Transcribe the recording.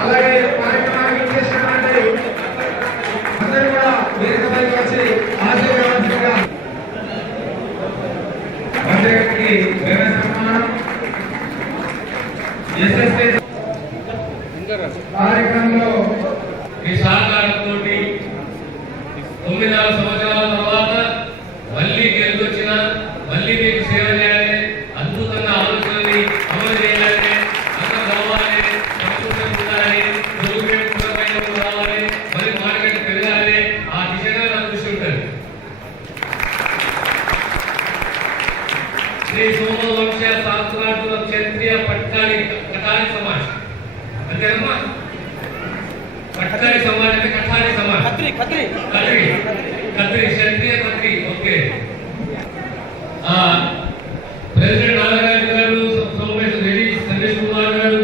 అలాగే కార్యక్రమానికి చేసినటువంటి అందరూ కూడా వేదికపైకి వచ్చి ఆశీర్వాదాలుగా వందేటికి సన్మానం ఎస్ఎస్ఏ కార్యక్రమంలో మీ సహకారంతో తొమ్మిదిన్నర సంవత్సరాల శ్రీ సోమవంశ శాస్త్రార్థుల క్షత్రియ పట్టాలి కఠారి సమాజ్. అంతేనమ్మా? పట్టాలి సమాజ్ అంటే కఠారి సమాజ్. కత్రి కత్రి. కత్రి కత్రి క్షత్రియ కత్రి. ఓకే. ప్రెసిడెంట్ నారాయణ గారు సోమేష్ రెడ్డి సందేశ్ కుమార్ గారు